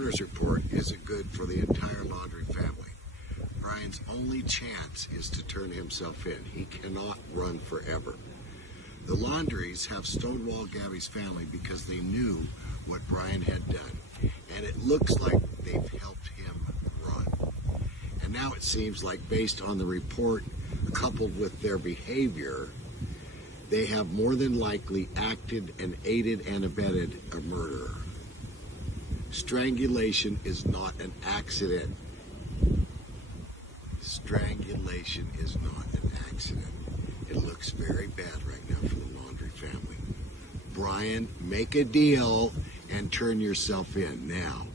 coroner's report isn't good for the entire Laundrie family. Brian's only chance is to turn himself in. He cannot run forever. The Laundries have stonewalled Gabby's family because they knew what Brian had done, and it looks like they've helped him run. And now it seems like, based on the report coupled with their behavior, they have more than likely acted and aided and abetted a murder. Strangulation is not an accident. Strangulation is not an accident. It looks very bad right now for the Laundrie family. Brian, make a deal and turn yourself in now.